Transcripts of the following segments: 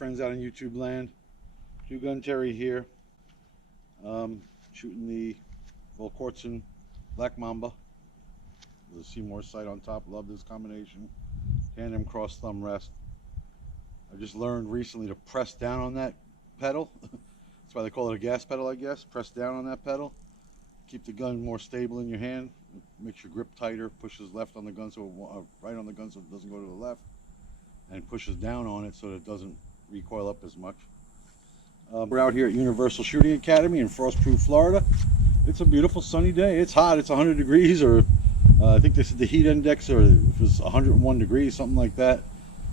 friends out in YouTube land. TwoGunTerry here. Shooting the Volquartsen Black Mamba with a Seymour sight on top. Love this combination. Tandem cross thumb rest. I just learned recently to press down on that pedal. That's why they call it a gas pedal, I guess. Press down on that pedal. Keep the gun more stable in your hand. It makes your grip tighter. Pushes left on the gun, so right on the gun, so it doesn't go to the left. And pushes down on it so that it doesn't recoil up as much. We're out here at Universal Shooting Academy in Frostproof, Florida. It's a beautiful sunny day. It's hot. It's 100 degrees, or I think they said the heat index, or it was 101 degrees, something like that.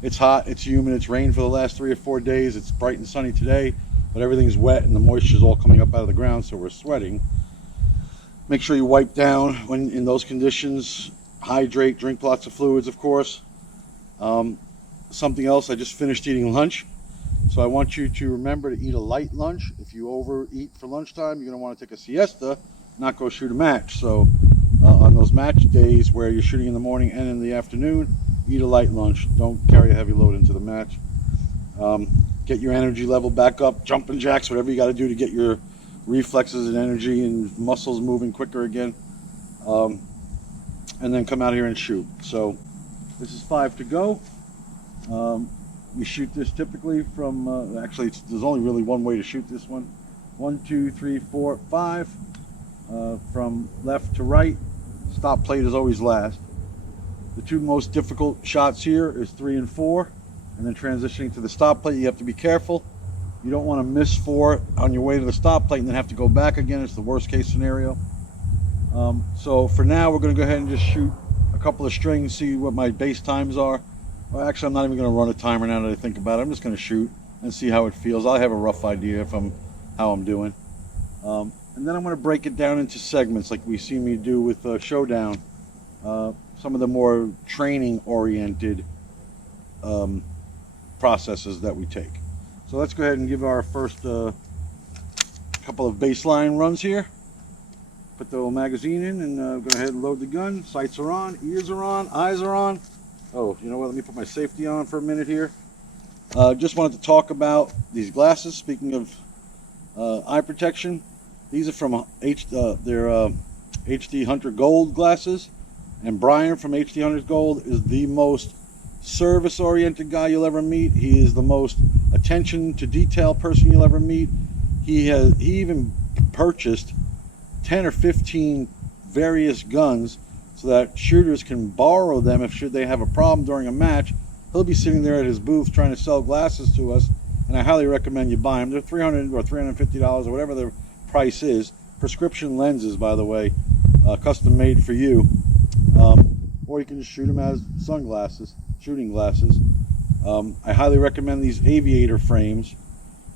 It's hot. It's humid. It's rained for the last 3 or 4 days. It's bright and sunny today, but everything's wet and the moisture is all coming up out of the ground, so we're sweating. Make sure you wipe down when in those conditions. Hydrate. Drink lots of fluids, of course. Something else, I just finished eating lunch, so I want you to remember to eat a light lunch. If you overeat for lunchtime, you're going to want to take a siesta, not go shoot a match. So on those match days where you're shooting in the morning and in the afternoon, eat a light lunch. Don't carry a heavy load into the match. Get your energy level back up, jumping jacks, whatever you got to do to get your reflexes and energy and muscles moving quicker again, and then come out here and shoot. So this is 5 to go. We shoot this typically from, actually there's only really one way to shoot this one. 1, 2, 3, 4, 5, from left to right. Stop plate is always last. The two most difficult shots here is 3 and 4, and then transitioning to the stop plate. You have to be careful. You don't want to miss 4 on your way to the stop plate and then have to go back again. It's the worst case scenario. So for now, we're going to go ahead and just shoot a couple of strings, see what my base times are. Well, actually, I'm not even going to run a timer now that I think about it. I'm just going to shoot and see how it feels. I'll have a rough idea how I'm doing. And then I'm going to break it down into segments like we see me do with Showdown. Some of the more training-oriented processes that we take. So let's go ahead and give our first couple of baseline runs here. Put the old magazine in and go ahead and load the gun. Sights are on, ears are on, eyes are on. Oh, you know what? Let me put my safety on for a minute here. Just wanted to talk about these glasses. Speaking of eye protection, these are from HD Hunter Gold glasses. And Brian from HD Hunter Gold is the most service-oriented guy you'll ever meet. He is the most attention to detail person you'll ever meet. He even purchased 10 or 15 various guns so that shooters can borrow them if should they have a problem during a match. He'll be sitting there at his booth trying to sell glasses to us, and I highly recommend you buy them. They're $300 or $350 or whatever the price is. Prescription lenses, by the way, custom made for you. Or you can just shoot them as sunglasses, shooting glasses. I highly recommend these aviator frames,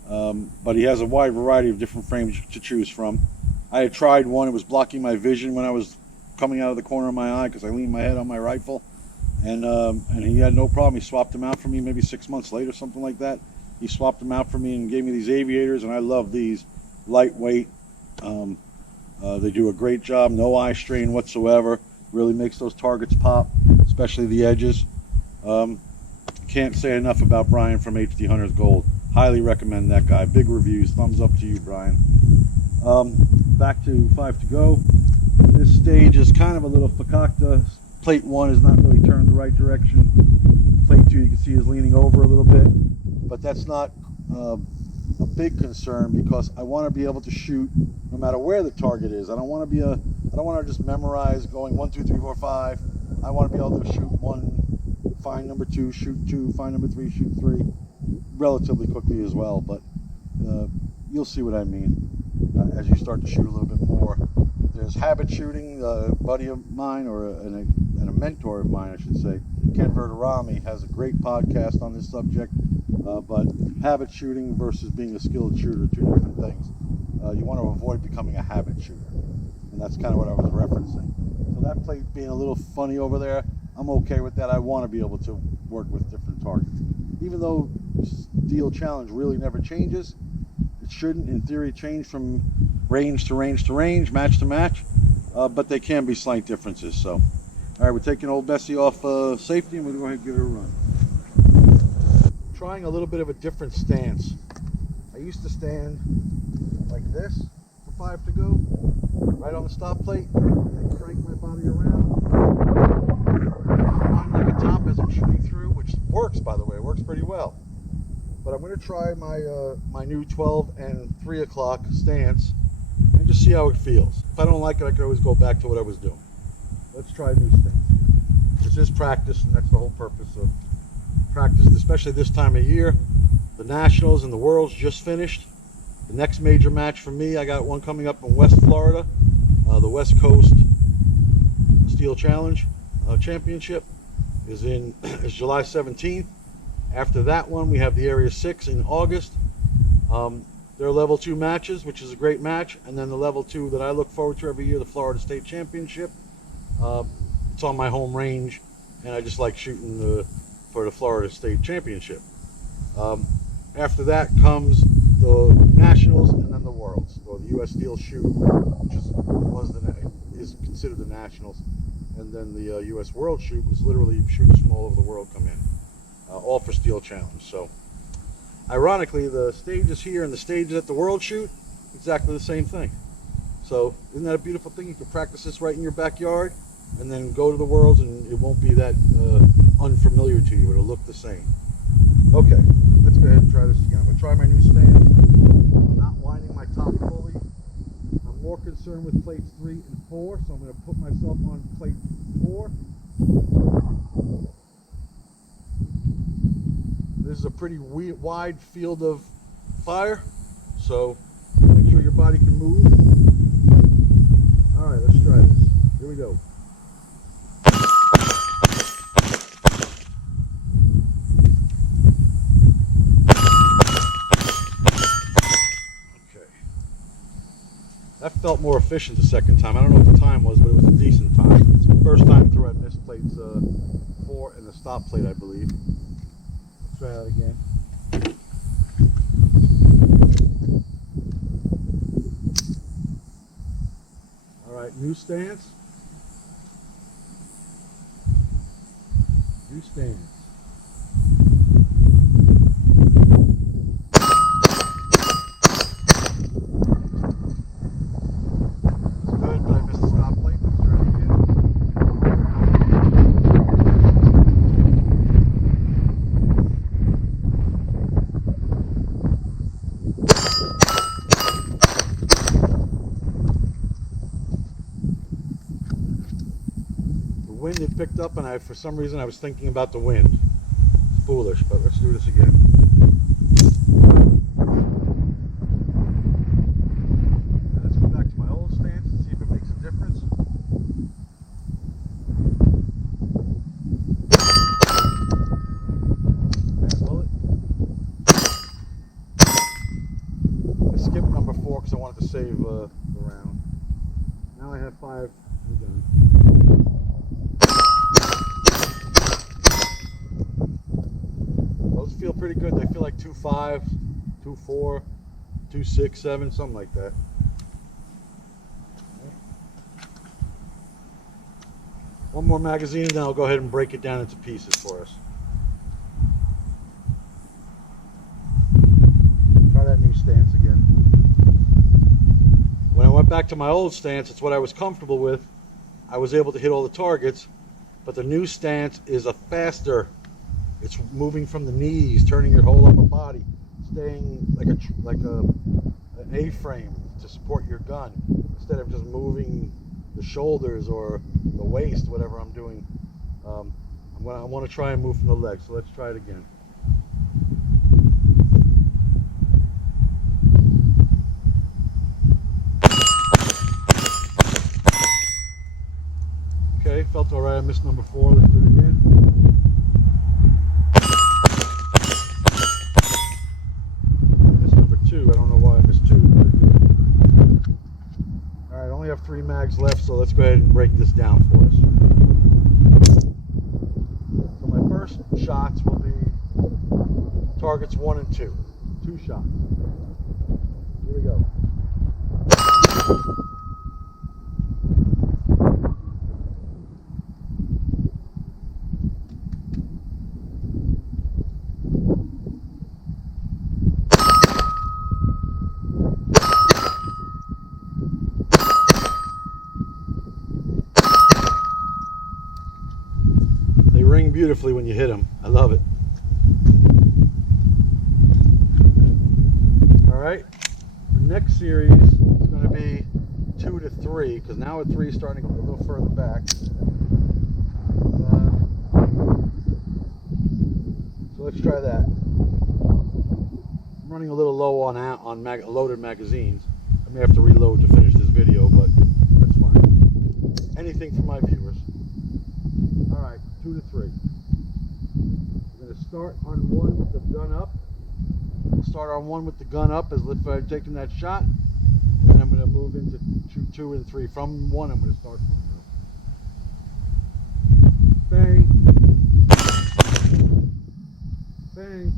but he has a wide variety of different frames to choose from. I had tried one. It was blocking my vision when I was coming out of the corner of my eye because I leaned my head on my rifle, and he had no problem. He swapped them out for me maybe 6 months later, something like that. He swapped them out for me and gave me these aviators, and I love these. Lightweight. They do a great job. No eye strain whatsoever. Really makes those targets pop, especially the edges. Can't say enough about Brian from HD Hunters Gold. Highly recommend that guy. Big reviews. Thumbs up to you, Brian. Back to 5 to go. This stage is kind of a little fakakta. Plate 1 is not really turned the right direction. Plate 2 you can see is leaning over a little bit, but that's not a big concern because I want to be able to shoot no matter where the target is. I don't want to just memorize going 1, 2, 3, 4, 5. I want to be able to shoot 1, find number 2, shoot 2, find number 3, shoot 3, relatively quickly as well. But you'll see what I mean as you start to shoot a little bit more. There's habit shooting. A buddy of mine, or a mentor of mine, I should say, Ken Verderami, has a great podcast on this subject. But habit shooting versus being a skilled shooter are 2 different things. You want to avoid becoming a habit shooter, and that's kind of what I was referencing. So that plate being a little funny over there, I'm okay with that. I want to be able to work with different targets. Even though Steel Challenge really never changes, it shouldn't, in theory, change from range to range to range, match to match, but they can be slight differences. So, all right, we're taking old Bessie off safety, and we're going to go ahead and give it a run. trying a little bit of a different stance. I used to stand like this for 5 to go, right on the stop plate, and crank my body around. I'm like a top as I'm shooting through, which works, by the way. It works pretty well. But I'm going to try my my new 12 and 3 o'clock stance and just see how it feels. If I don't like it, I can always go back to what I was doing. Let's try a new stance. This is practice, and that's the whole purpose of practice, especially this time of year. The Nationals and the Worlds just finished. The next major match for me, I got one coming up in West Florida, the West Coast Steel Challenge Championship is July 17th. After that one, we have the Area 6 in August. They're level 2 matches, which is a great match. And then the level 2 that I look forward to every year, the Florida State Championship. It's on my home range, and I just like shooting for the Florida State Championship. After that comes the Nationals and then the Worlds, or the U.S. Steel Shoot, which is considered the Nationals. And then the U.S. World Shoot was literally shooters from all over the world come in. All for Steel Challenge. So, ironically, the stages here and the stages at the World Shoot, exactly the same thing. So, isn't that a beautiful thing? You can practice this right in your backyard, and then go to the Worlds, and it won't be that unfamiliar to you. It'll look the same. Okay, let's go ahead and try this again. I'm going to try my new stance. Not winding my top fully. I'm more concerned with plates 3 and 4, so I'm going to put myself on plate 4. This is a pretty wide field of fire, so make sure your body can move. Alright, let's try this. Here we go. Okay. That felt more efficient the second time. I don't know what the time was, but it was a decent time. It's the first time through I missed plates 4 and the stop plate, I believe. Try that again. Alright, new stance. New stance. It's good, but I missed the stop plate. Let's try it again. Wind had picked up, and for some reason I was thinking about the wind. It's foolish, but let's do this again. Now let's go back to my old stance and see if it makes a difference. Bad bullet. I skipped number 4 because I wanted to save the round. Now I have 5 and done. Those feel pretty good. They feel like 2.5, 2.4, 2.6, 7, something like that. One more magazine, and then I'll go ahead and break it down into pieces for us. Try that new stance again. When I went back to my old stance, it's what I was comfortable with. I was able to hit all the targets, but the new stance is a faster. It's moving from the knees, turning your whole upper body, staying like an A-frame to support your gun, instead of just moving the shoulders or the waist, whatever I'm doing. I want to try and move from the legs, so let's try it again. Okay, felt all right. I missed number 4. Let's do it again. I don't know why I missed 2. Alright, I only have 3 mags left, so let's go ahead and break this down for us. So my first shots will be targets 1 and 2. 2 shots. Here we go. beautifully when you hit them. I love it. All right, the next series is going to be 2 to 3, because now at 3 is starting to go a little further back. So let's try that. I'm running a little low on loaded magazines. I may have to reload to finish this video, but that's fine. Anything for my viewers. All right, 2 to 3. We're going to start on 1 with the gun up. We'll start on 1 with the gun up as if I'm taking that shot. And then I'm going to move into 2 and 3. From 1, I'm going to start from now. Bang. Bang.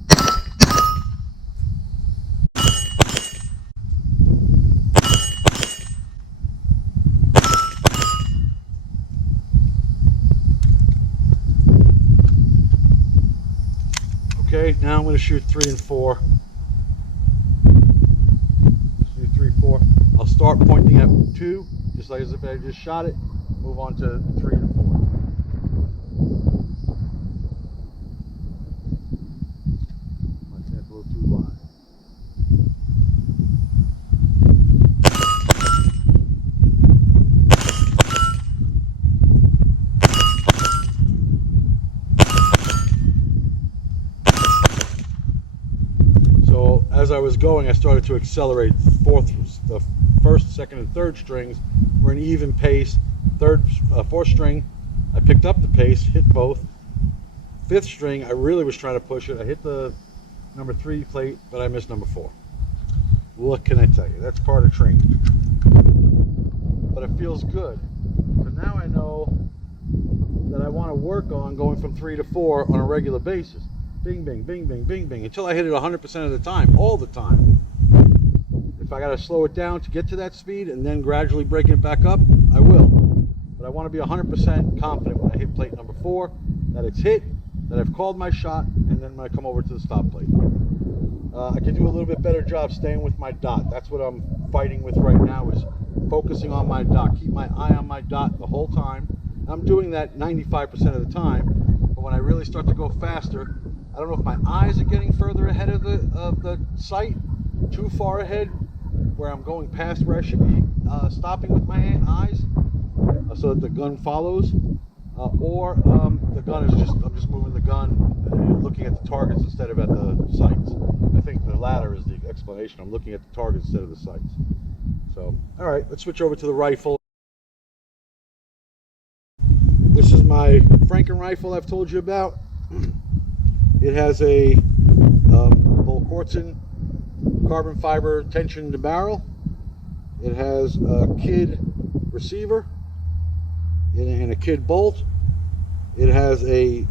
Okay, now I'm going to shoot 3 and 4. Shoot 3, 4. I'll start pointing at 2, just like as if I just shot it. Move on to 3 and 4. My stance a little too wide. As I was going, I started to accelerate. The first, second, and third strings were an even pace. Fourth string, I picked up the pace, hit both. Fifth string, I really was trying to push it. I hit the number 3 plate, but I missed number 4. What can I tell you? That's part of training. But it feels good. So now I know that I want to work on going from 3 to 4 on a regular basis. Bing, bing, bing, bing, bing, bing, until I hit it 100% of the time, all the time. If I got to slow it down to get to that speed and then gradually breaking it back up, I will. But I want to be 100% confident when I hit plate number 4, that it's hit, that I've called my shot, and then when I come over to the stop plate. I can do a little bit better job staying with my dot. That's what I'm fighting with right now, is focusing on my dot. Keep my eye on my dot the whole time. I'm doing that 95% of the time, but when I really start to go faster, I don't know if my eyes are getting further ahead of the sight, too far ahead, where I'm going past where I should be stopping with my eyes, so that the gun follows, or the gun is I'm just moving the gun and looking at the targets instead of at the sights. I think the latter is the explanation. I'm looking at the targets instead of the sights. So, all right, let's switch over to the rifle. This is my Franken rifle I've told you about. It has a Volquartsen carbon fiber tensioned barrel. It has a kid receiver and a kid bolt. It has a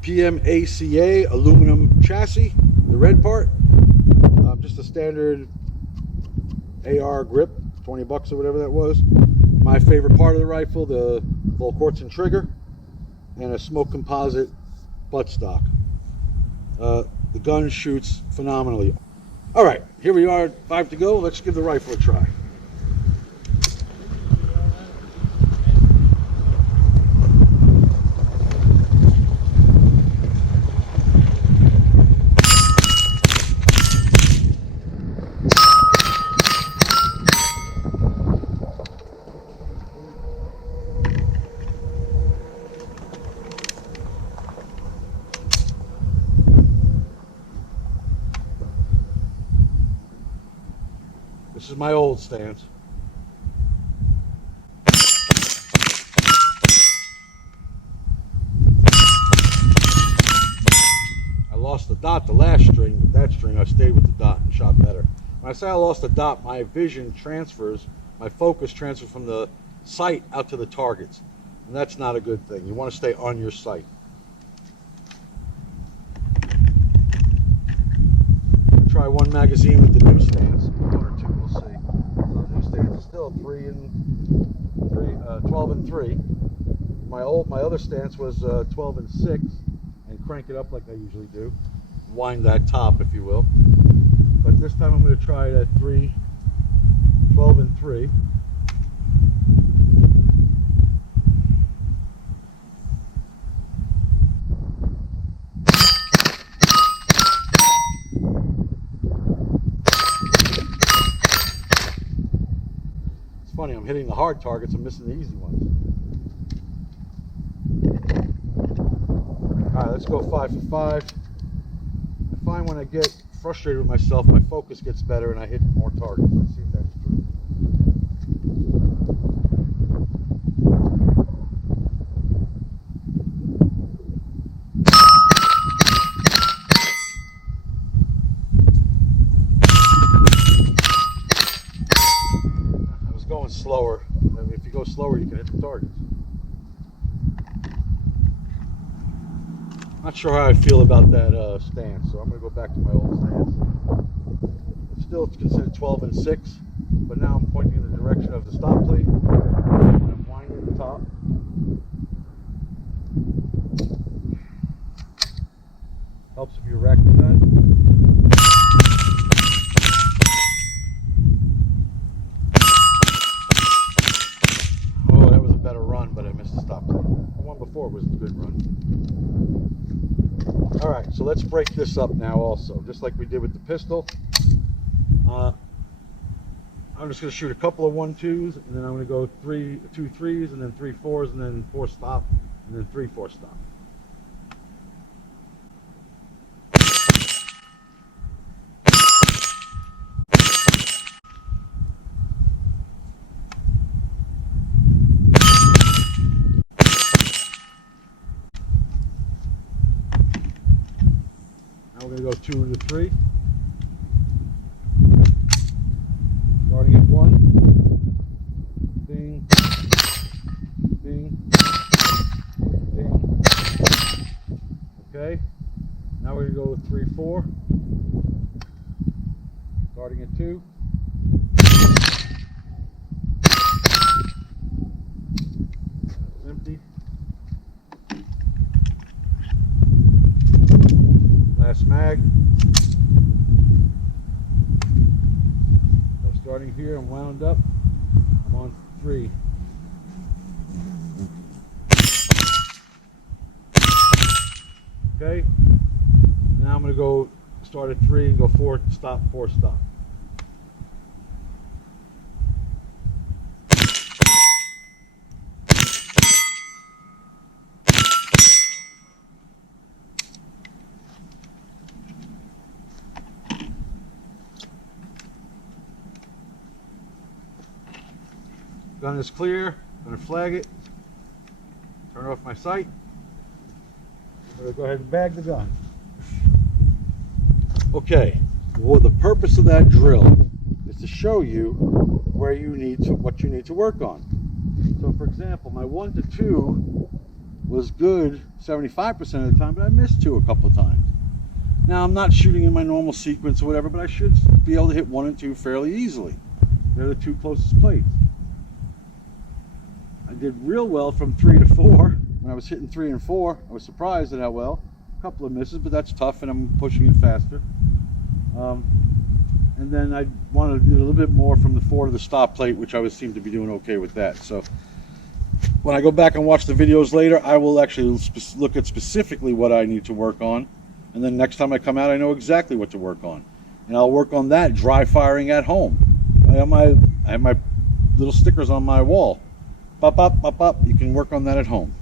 PMACA aluminum chassis, the red part. Just a standard AR grip, 20 bucks or whatever that was. My favorite part of the rifle, the Volquartsen trigger, and a smoke composite buttstock. The gun shoots phenomenally. All right, here we are, 5 to go. Let's give the rifle a try. This is my old stance. I lost the dot the last string, but that string I stayed with the dot and shot better. When I say I lost the dot, my vision transfers, my focus transfers from the sight out to the targets. And that's not a good thing. You want to stay on your sight. Try one magazine with the new stance, 1 or 2, we'll see. So the new stance is still 12 and 3. My other stance was 12 and 6, and crank it up like I usually do. Wind that top, if you will. But this time I'm going to try it at 12 and 3. Funny, I'm hitting the hard targets, I'm missing the easy ones. Alright, let's go 5 for 5. I find when I get frustrated with myself, my focus gets better and I hit more targets. Let's see if that's true. I was going slower. I mean, if you go slower, you can hit the targets. Not sure how I feel about that stance, so I'm going to go back to my old stance. Still, it's considered 12 and 6, but now I'm pointing in the direction of the stop plate. And I'm winding the top. Helps if you're racked with that. Oh, that was a better run, but I missed the stop plate. The one before was a good run. Alright, so let's break this up now also, just like we did with the pistol. I'm just going to shoot a couple of 1-2s, and then I'm going to go 2 3s, and then 3 4s, and then 4 stop, and then 3 4 stop. Now we're going to go 2 to 3. Starting at 1. Bing. Bing. Bing. Okay. Now we're going to go 3 4. Starting at 2. Empty. Last mag. So starting here, I'm wound up. I'm on 3. Okay. Now I'm going to go start at 3 and go 4 stop, 4 stop. Gun is clear. I'm going to flag it. Turn off my sight. I'm going to go ahead and bag the gun. Okay, well, the purpose of that drill is to show you where you need to, what you need to work on. So, for example, my 1 to 2 was good 75% of the time, but I missed 2 a couple of times. Now, I'm not shooting in my normal sequence or whatever, but I should be able to hit 1 and 2 fairly easily. They're the 2 closest plates. I did real well from 3 to 4. When I was hitting 3 and 4, I was surprised at how well. A couple of misses, but that's tough, and I'm pushing it faster. And then I wanted to do a little bit more from the 4 to the stop plate, which I seem to be doing okay with that. So when I go back and watch the videos later, I will actually look at specifically what I need to work on. And then next time I come out, I know exactly what to work on. And I'll work on that dry firing at home. I have my little stickers on my wall. Pop, pop, pop, pop. You can work on that at home.